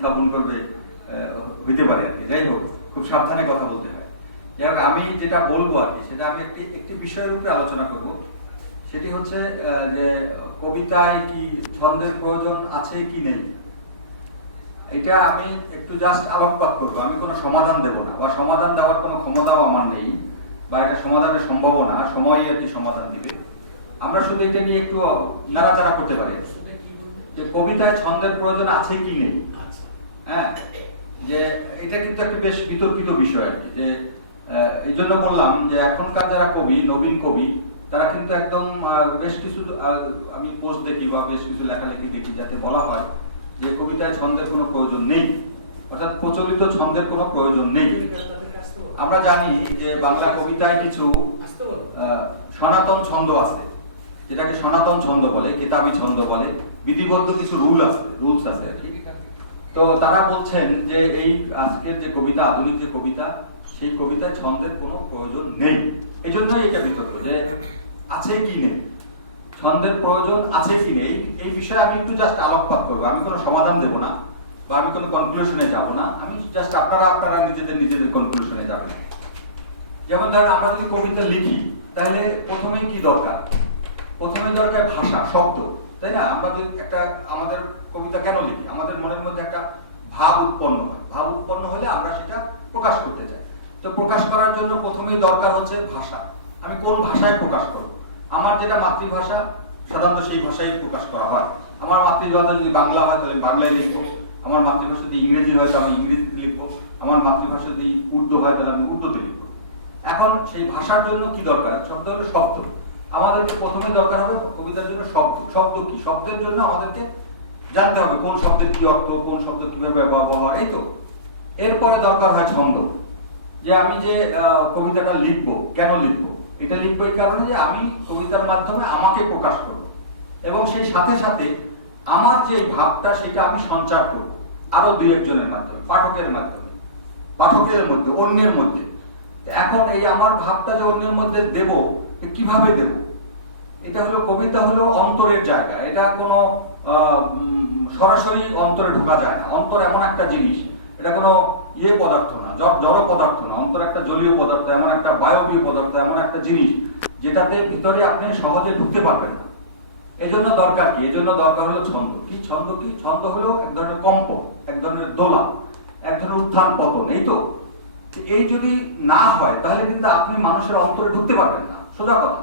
উত্থাপন করবে হইতে পারে আর কি। যাই হোক, খুব সাবধানে কথা বলতে হয়। যাই হোক, আমি যেটা বলবো আর কি, সেটা আমি একটি বিষয়ের উপরে আলোচনা করব। সেটি হচ্ছে যে কবিতায় কি ছন্দের প্রয়োজন আছে কি নেই, এটা আমি একটু জাস্ট আলোকপাত করবো। আমি কোনো সমাধান দেব না, বা সমাধান দেওয়ার কোনো ক্ষমতাও আমার নেই, বা এটা সমাধানের সম্ভাবনা সময়ই আর কি সমাধান দিবে। আমরা শুধু এটা নিয়ে একটু নাড়াচাড়া করতে পারি যে কবিতায় ছন্দের প্রয়োজন আছে কি নেই। হ্যাঁ, যে এটা কিন্তু একটা বেশ বিতর্কিত বিষয় আর কি। যে এই জন্য বললাম যে এখনকার যারা কবি, নবীন কবি, তারা কিন্তু একদম বেশ কিছু আমি পোস্ট দেখি বা বেশ কিছু লেখালেখি দেখি যাতে বলা হয় যে কবিতায় ছন্দের কোনো প্রয়োজন নেই, অর্থাৎ প্রচলিত ছন্দের কোনো প্রয়োজন নেই। আমরা জানি যে বাংলা কবিতায় কিছু সনাতন ছন্দ আছে, যেটাকে সনাতন ছন্দ বলে, কিতাবী ছন্দ বলে, বিধিবদ্ধ কিছু রুলস আছে আর কি। তো তারা বলছেন যে এই আজকের যে কবিতা, আধুনিক যে কবিতা, সেই কবিতায় ছন্দের কোনো প্রয়োজন নেই। এই জন্যই এটা বিতর্ক যে আছে কি নেই, ছন্দের প্রয়োজন আছে কি নেই, এই বিষয়ে আমি একটু জাস্ট আলোকপাত করবো। আমি কোনো সমাধান দেব না, বা আমি কোনো কনক্লুশনে যাব না। আমি জাস্ট আপনারা নিজেদের কনক্লুশনে যাবেন। যেমন ধরেন, আমরা যদি কবিতা লিখি, তাহলে প্রথমেই কি দরকার? প্রথমে দরকার ভাষা, শব্দ, তাই না? আমরা যদি আমাদের কবিতা কেন লিখি? আমাদের মনের মধ্যে একটা ভাব উৎপন্ন হয়। ভাব উৎপন্ন হলে আমরা সেটা প্রকাশ করতে চাই। তো প্রকাশ করার জন্য প্রথমেই দরকার হচ্ছে ভাষা। আমি কোন ভাষায় প্রকাশ করব? আমার যেটা মাতৃভাষা, সাধারণত সেই ভাষায় প্রকাশ করা হয়। আমার মাতৃভাষা যদি বাংলা হয় তাহলে বাংলায় লিখবো, আমার মাতৃভাষা যদি ইংরেজি হয় তাহলে আমি ইংরেজিতে লিখবো, আমার মাতৃভাষা যদি উর্দু হয় তাহলে আমি উর্দুতে লিখবো। এখন সেই ভাষার জন্য কি দরকার? শব্দ হলো শব্দ। আমাদেরকে প্রথমে দরকার হবে কবিতার জন্য শব্দ। শব্দ কি? শব্দের জন্য আমাদেরকে জানতে হবে কোন শব্দের কি অর্থ, কোন শব্দ কিভাবে ব্যবহার, এই তো। এরপরে দরকার হয় ছন্দ। যে আমি যে কবিতাটা লিখবো, কেন লিখবো? এটা লিখবো এই কারণে যে আমি কবিতার মাধ্যমে আমাকে প্রকাশ করব, এবং সেই সাথে সাথে আমার যে ভাবটা সেটা আমি সঞ্চার করব আরো দুই একজনের মাধ্যমে, পাঠকের মাধ্যমে, পাঠকের মধ্যে, অন্যের মধ্যে। এখন এই আমার ভাবটা যে অন্যের মধ্যে দেব, কিভাবে দেব? এটা হলো, কবিতা হলো অন্তরের জায়গা। এটা কোনো সরাসরি অন্তরে ঢোকা যায় না। অন্তর এমন একটা জিনিস, এটা কোনো পদার্থ না, জড় পদার্থ না। অন্তর একটা জলীয় পদার্থ, এমন একটা বায়বীয় পদার্থ, এমন একটা জিনিস যেটাতে ভিতরে আপনি সহজে ঢুকতে পারবেন না। এজন্য দরকার কি? এজন্য দরকার হলো ছন্দ। কি ছন্দ? কি ছন্দ হলো এক ধরনের কম্প, এক ধরনের দোলা, এক ধরনের উত্থান পতন। এই তো, এই যদি না হয় তাহলে কিন্তু আপনি মানুষের অন্তরে ঢুকতে পারবেন না। সোজা কথা।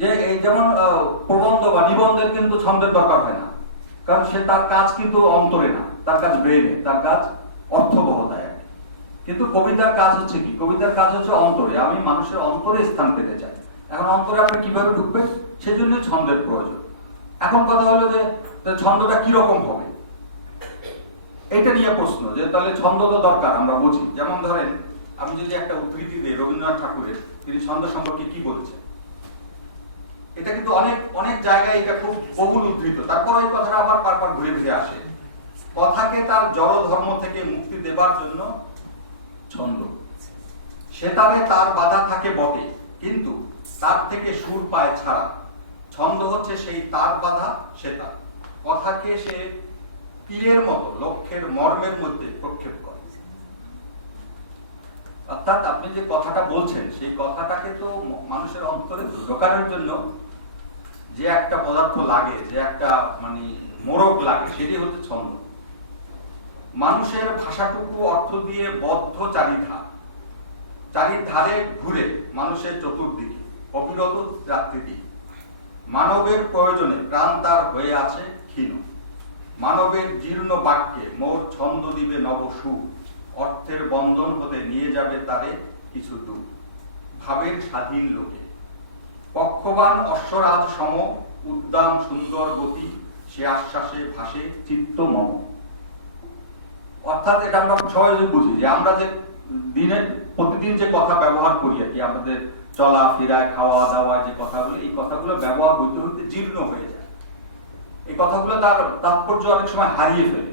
যে এই যেমন প্রবন্ধ বা নিবন্ধের কিন্তু ছন্দের দরকার হয় না, কারণ সে তার কাজ কিন্তু অন্তরে না, তার কাজ ব্রেনে, তার কাজ অর্থবহতায়। কিন্তু কবিতার কাজ হচ্ছে কি? কবিতার কাজ হচ্ছে অন্তরে। আমি মানুষের অন্তরে স্থান পেতে চাই। এখন অন্তরে আপনি কিভাবে ঢুকবেন? সেজন্য ছন্দের প্রয়োজন। এখন কথা হলো যে ছন্দটা কিরকম হবে, এটা নিয়ে প্রশ্ন। যে তাহলে ছন্দ তো দরকার, আমরা বুঝি। যেমন ধরেন, আমি যদি একটা উদ্ধৃতি দিই রবীন্দ্রনাথ ঠাকুরের, তিনি ছন্দ সম্পর্কে কি বলেছেন, এটা কিন্তু অনেক জায়গায় এটা খুব বহুল উদ্ধৃত। তারপর এই কথাটা আবার বারবার ঘুরে ফিরে আসে। কথাকে তার জড় ধর্ম থেকে মুক্তি দেবার জন্য ছন্দ, সেতারে তার বাধা থাকে বটে, কিন্তু তার থেকে সুর পায় ছাড়া। ছন্দ হচ্ছে সেই তার বাধা সেতার। কথাকে সে তীরের মতো লক্ষ্যের মর্মের মধ্যে প্রক্ষেপ করে। অর্থাৎ আপনি যে কথাটা বলছেন, সেই কথাটাকে তো মানুষের অন্তরে ঢোকানোর জন্য যে একটা পদার্থ লাগে, যে একটা মানে মোড়ক লাগে, সেটি হচ্ছে ছন্দ। মানুষের ভাষাটুকু অর্থ দিয়ে বদ্ধ চারিধারে ঘুরে মানুষের চতুর্দিকে অবিরত রাত্রিটি। মানবের প্রয়োজনে প্রাণ তার হয়ে আছে ক্ষীণ। মানবের জীর্ণ বাক্যে মোর ছন্দ দিবে নব সুর। অর্থের বন্ধন হতে নিয়ে যাবে তারে কিছু দূর। ভাবের স্বাধীন লোকে পক্ষবান অশ্বরাজ সম, উদ্দাম সুন্দর গতি, সে আশ্বাসে ভাসে চিত্ত মম। অর্থাৎ এটা আমরা সবাই বুঝি যে আমরা যে প্রতিদিন যে কথা ব্যবহার করি আর কি, আমাদের চলা ফেরায়, খাওয়া দাওয়ায় যে কথাগুলো, এই কথাগুলো ব্যবহার হইতে হইতে জীর্ণ হয়ে যায়। এই কথাগুলো তার তাৎপর্য অনেক সময় হারিয়ে ফেলে,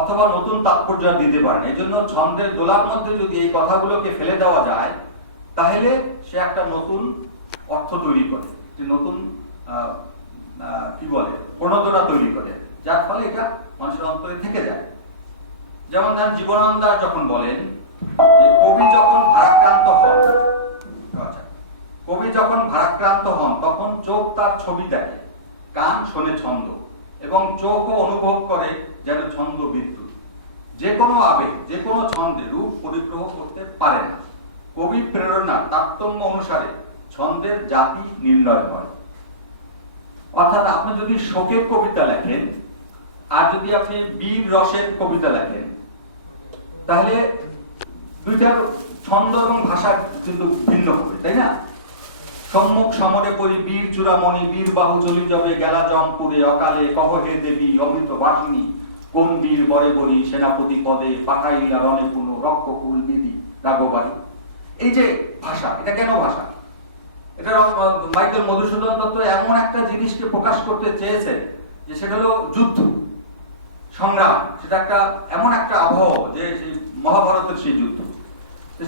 অথবা নতুন তাৎপর্য দিতে পারে না। এই জন্য ছন্দের দোলার মধ্যে যদি এই কথাগুলোকে ফেলে দেওয়া যায়, তাহলে সে একটা নতুন অর্থ তৈরি করে, যে নতুন কি বলে প্রণোদনা তৈরি করে, যার ফলে এটা মানুষের অন্তরে থেকে যায়। যেমন ধরেন জীবনানন্দ দাশ যখন বলেন যে কবি যখন ভারাক্রান্ত হন, আচ্ছা, কবি যখন ভারাক্রান্ত হন তখন চোখ তার ছবি দেখে, কান শোনে ছন্দ, এবং চোখও অনুভব করে যেন ছন্দ বিদ্যুৎ। যে কোনো আবেগ যে কোনো ছন্দে রূপ পরিগ্রহ করতে পারে না। কবি প্রেরণা তারতম্য অনুসারে ছন্দের জাতি নির্ণয় হয়। অর্থাৎ আপনি যদি শোকের কবিতা লেখেন আর যদি আপনি বীর রসের কবিতা লেখেন, তাহলে দুইটার ছন্দ এবং ভাষা কিন্তু ভিন্ন হবে, তাই না? সম্মুখ সমরে পরি বীর চূড়ামণি, বীর বাহু চলি যাবে গেলা জমপুরে, অকালে কহ হে দেবী অমৃত বাসিনী, কোন বীর বরে বরি সেনাপতি পদে, পাঠাইলা রণে পুনঃ রক্ষকুল বিধি রাগবাড়ি। এই যে ভাষা, এটা কেন ভাষা? এটা মাইকেল মধুসূদন দত্ত এমন একটা জিনিসকে প্রকাশ করতে চেয়েছেন যে সেটা হলো যুদ্ধ সংগ্রাম, সেটা একটা এমন একটা আবহাওয়া যে সেই মহাভারতের সেই যুদ্ধ।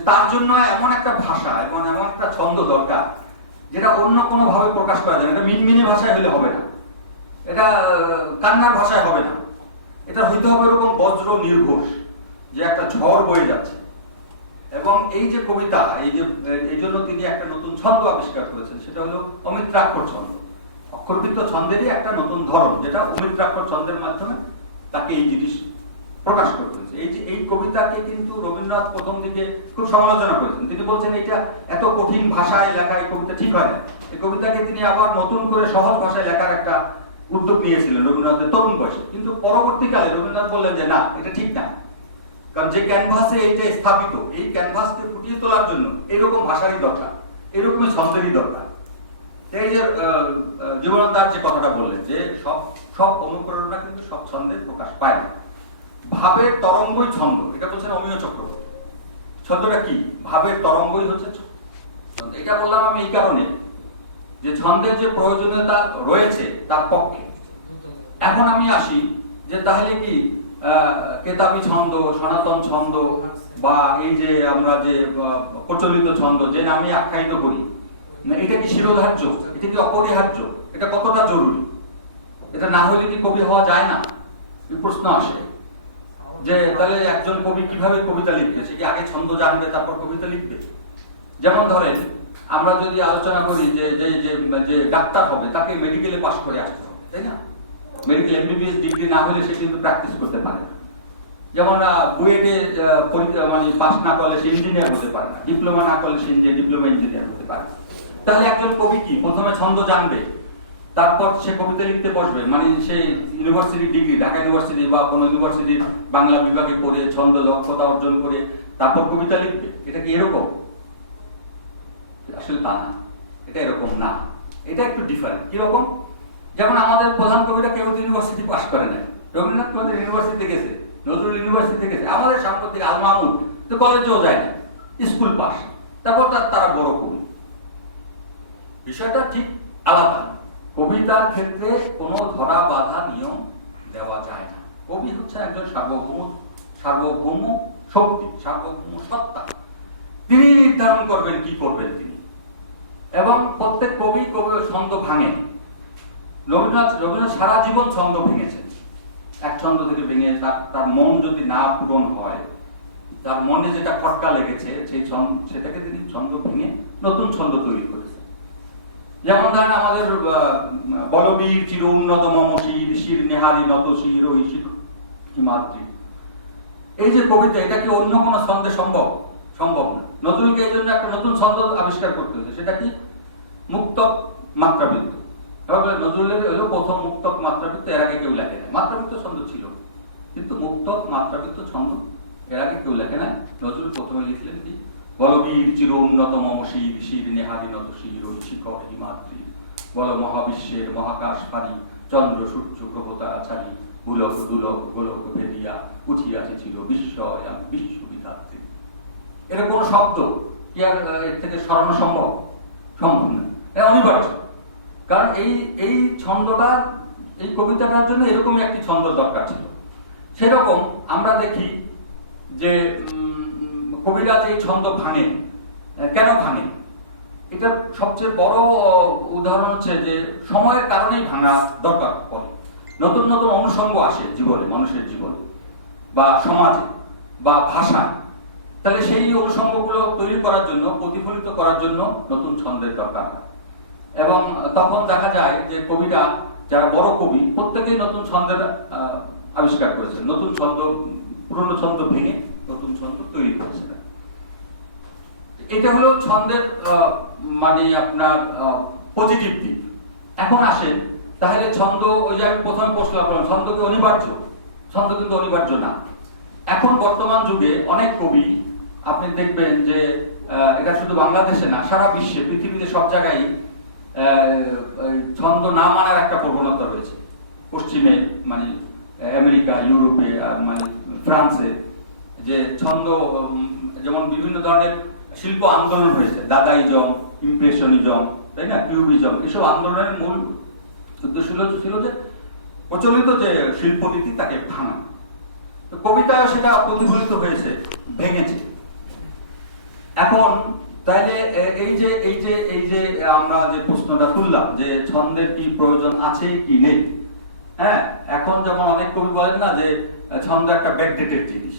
তার জন্য এমন একটা ভাষা এবং এমন একটা ছন্দ দরকার যেটা অন্য কোনো ভাবে প্রকাশ করা যাবে। এটা মিনমিনি ভাষায় হলে হবে না, এটা কান্নার ভাষায় হবে না, এটা হইতে হবে এরকম বজ্র নির্ঘোষ যে একটা ঝড় বয়ে যাচ্ছে। এবং এই যে কবিতা, এই জন্য তিনি একটা নতুন ছন্দ আবিষ্কার করেছেন, সেটা হলো অমিত্রাক্ষর ছন্দ। অক্ষরবৃত্ত ছন্দেরই একটা নতুন ধরন, যেটা অমিত্রাক্ষর ছন্দের মাধ্যমে তাকে এই জিনিস প্রকাশ করতে হয়েছে। এই যে এই কবিতাকে কিন্তু রবীন্দ্রনাথ প্রথম দিকে খুব সমালোচনা করেছেন। তিনি বলছেন এটা এত কঠিন ভাষায় লেখা এই কবিতা ঠিক হয় না। এই কবিতাকে তিনি আবার নতুন করে সহজ ভাষায় লেখার একটা উদ্যোগ নিয়েছিলেন রবীন্দ্রনাথের তরুণ বয়সে। কিন্তু পরবর্তীকালে রবীন্দ্রনাথ বললেন যে না, এটা ঠিক না, কারণ যে ক্যানভাসে এইটা স্থাপিত, এই ক্যানভাসকে ফুটিয়ে তোলার জন্য এরকম ভাষারই দরকার, এরকমই ছন্দেরই দরকার। এই যে জীবনানন্দ দাশ যে কথাটা বললেন যে সব অনুপ্রেরণা কিন্তু সব ছন্দে প্রকাশ পায় না। ভাবের তরঙ্গই ছন্দ, এটা বলছেন অমিয় চক্রবর্তী। ছন্দটা কি? ভাবের তরঙ্গই হচ্ছে ছন্দ। এটা বললাম আমি এই কারণে যে ছন্দের যে প্রয়োজনীয়তা রয়েছে তার পক্ষে। এখন আমি আসি যে তাহলে কি কেতাবি ছন্দ, সনাতন ছন্দ বা এই যে আমরা যে প্রচলিত ছন্দ যে নামে আখ্যায়িত করি, এটা কি শিরোধার্য? এটা কি অপরিহার্য? এটা কতটা জরুরি? এটা না হলে কি কবি হওয়া যায় না? এই প্রশ্ন আসে যে তাহলে একজন কবি কিভাবে কবিতা লিখবে? সে কি আগে ছন্দ জানবে তারপর কবিতা লিখবে? যেমন ধরেন আমরা যদি আলোচনা করি যে যে যে ডাক্তার হবে তাকে মেডিকেলে পাশ করে আসতে হবে, তাই না? মেডিকেল এমবিবিএস ডিগ্রি না হলে সে কিন্তু প্র্যাকটিস করতে পারে না। যেমন বুয়েটে মানে পাস না করলে সে ইঞ্জিনিয়ার হতে পারে না, ডিপ্লোমা না করলে সে ডিপ্লোমা ইঞ্জিনিয়ার হতে পারে। তাহলে একজন কবি কি প্রথমে ছন্দ জানবে, তারপর সে কবিতা লিখতে বসবে, মানে সে ইউনিভার্সিটি ডিগ্রি, ঢাকা ইউনিভার্সিটি বা কোনো ইউনিভার্সিটির বাংলা বিভাগে পড়ে ছন্দ দক্ষতা অর্জন করে তারপর কবিতা লিখবে? এটা কি এরকম? আসলে তা না, এটা এরকম না, এটা একটু ডিফারেন্ট। কিরকম? যেমন আমাদের প্রধান কবিরা কেউ ইউনিভার্সিটি পাস করে না। রবীন্দ্রনাথ কোন ইউনিভার্সিটিতে গেছে, নজরুল ইউনিভার্সিটিতে গেছে, আমাদের সাম্প্রতিক আল মাহমুদ তো কলেজেও যায় না, স্কুল পাস, তারপর তারা বড় কবি। বিষয়টা ঠিক আলাদা। কবিতার ক্ষেত্রে কোনো ধরা বাধা নিয়ম দেওয়া যায় না। কবি হচ্ছে একজন সার্বভৌম শক্তি, সার্বভৌম সত্তা। তিনি নির্ধারণ করবেন কি করবেন তিনি। এবং প্রত্যেক কবি ছন্দ ভাঙেন। রবীন্দ্রনাথ সারা জীবন ছন্দ ভেঙেছেন। এক ছন্দ থেকে ভেঙে তার মন যদি না পূরণ হয়, তার মনে যেটা খটকা লেগেছে সেটাকে তিনি ছন্দ ভেঙে নতুন ছন্দ তৈরি করেছেন। যেমন ধরেন আমাদের বলবীর চির উন্নত মম শির, শির নেহারি নত শির ও হিমাদ্রি, এই যে কবিতা, এটা কি অন্য কোনো ছন্দে সম্ভব না। নজরুলকে এই জন্য একটা নতুন ছন্দ আবিষ্কার করতে হয়েছে, সেটা কি? মুক্তক মাত্রাবৃত্ত। নজরুলের হলো প্রথম মুক্তক মাত্রাবৃত্ত, এর আগে কেউ লেখে নাই। মাত্রাবৃত্ত ছন্দ ছিল কিন্তু মুক্তক মাত্রাবৃত্ত ছন্দ এর আগে কেউ লেখে নাই। নজরুল প্রথমে লিখলেন কি? বলবীর চির উন্নত মম শির, শির নেহারি নত শির ওই শিখর হিমাদ্রি, বল মহাবিশ্বের মহাকাশ পারি, চন্দ্র সূর্য গ্রহতারা ছাড়ি, গোলক দুলক গোলক ভেদিয়া উঠিয়াছে চির বিস্ময় বিশ্ববিধাত্রী। এর কোন শব্দ কি আর এর থেকে সরানো সম্ভব না, এটা অনিবার্য। কারণ এই ছন্দটা, এই কবিতাটার জন্য এরকমই একটি ছন্দ দরকার ছিল। সেরকম আমরা দেখি যে কবিরা যে ছন্দ ভাঙে, কেন ভাঙে? এটা সবচেয়ে বড় উদাহরণ হচ্ছে যে সময়ের কারণেই ভাঙা দরকার পড়ে। নতুন নতুন অনুষঙ্গ আসে জীবনে, মানুষের জীবনে। বা সমাজে বা ভাষায়, তাহলে সেই অনুষঙ্গগুলো তৈরি করার জন্য, প্রতিফলিত করার জন্য নতুন ছন্দের দরকার হয়। এবং তখন দেখা যায় যে কবিরা, যারা বড় কবি, প্রত্যেকেই নতুন ছন্দের আবিষ্কার করেছেন, নতুন ছন্দ, পুরনো ছন্দ ভেঙে নতুন ছন্দ তৈরি করেছিলেন। এটা হলো ছন্দের মানে আপনার পজিটিভ দিক। এখন আসেন তাহলে ছন্দ, ওই যে আমি প্রথমে প্রশ্ন করলাম, ছন্দ কি অনিবার্য? ছন্দ কিন্তু অনিবার্য না। এখন বর্তমান যুগে অনেক কবি আপনি দেখবেন যে এটা শুধু বাংলাদেশে না, সারা বিশ্বে, পৃথিবীতে সব জায়গায় ছন্দ না মানার একটা প্রবণতা রয়েছে। পশ্চিমে মানে আমেরিকা, ইউরোপে, মানে ফ্রান্সে, যে ছন্দ, যেমন বিভিন্ন ধরনের শিল্প আন্দোলন হয়েছে, দাদাইজম, ইমপ্রেশনিজম, তাই না, কিউবিজম, এসব আন্দোলনের মূল উদ্দেশ্য ছিল যে প্রচলিত যে শিল্পনীতি তাকে ভাঙা। তো কবিতায় সেটা প্রতিফলিত হয়েছে, ভেঙেছে। এখন তাহলে এই যে আমরা যে প্রশ্নটা তুললাম যে ছন্দের কি প্রয়োজন আছে কি নেই, হ্যাঁ, এখন যেমন অনেক কবি বলেন না যে ছন্দ একটা ব্যাকডেটেড জিনিস,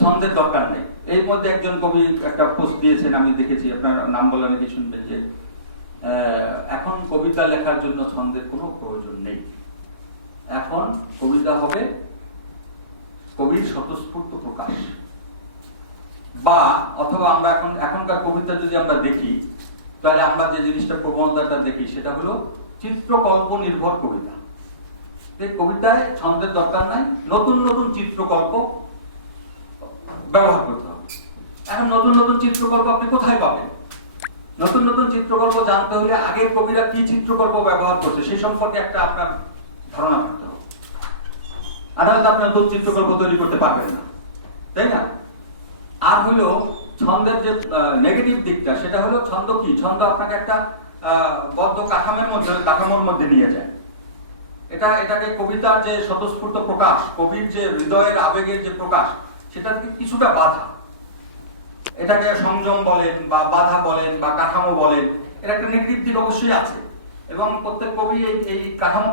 ছন্দের দরকার নেই। এর মধ্যে একজন কবি একটা পোস্ট দিয়েছেন, আমি দেখেছি, আপনার নাম বলে নাকি শুনবেন, যে এখন কবিতা লেখার জন্য ছন্দের কোনো প্রয়োজন নেই, এখন কবিতা হবে কবির স্বতঃস্ফূর্ত প্রকাশ। বা অথবা আমরা এখনকার কবিতা যদি আমরা দেখি, তাহলে আমরা যে জিনিসটা, প্রবণতাটা দেখি, সেটা হলো চিত্রকল্প নির্ভর কবিতা। কবিতায় ছন্দের দরকার নাই, নতুন নতুন চিত্রকল্প ব্যবহার করতে হবে। এখন নতুন নতুন চিত্রকল্প আপনি কোথায় পাবেন? নতুন নতুন চিত্রকল্প জানতে হলে আগের কবিরা কি চিত্রকল্প ব্যবহার করছে সেই সম্পর্কে একটা আপনার ধারণা করতে হবে। আদালত আপনি নতুন চিত্রকল্প তৈরি করতে পারবেন না, তাই না? আর হলো ছন্দের যে নেগেটিভ দিকটা, সেটা হলো ছন্দ কি, ছন্দ আপনাকে একটা বদ্ধ কাঠামোর মধ্যে নিয়ে যায়। এটাকে কবিতার যে স্বতঃস্ফূর্ত প্রকাশ, কবির যে হৃদয়ের আবেগের যে প্রকাশ, সেটা কিছুটা বাধা। এটাকে সংযম বলেন বা বাধা বলেন বা কাঠামো বলেন, এর একটা নেগেটিভ দিক অবশ্যই আছে, এবং প্রত্যেক কবি এই কাঠামো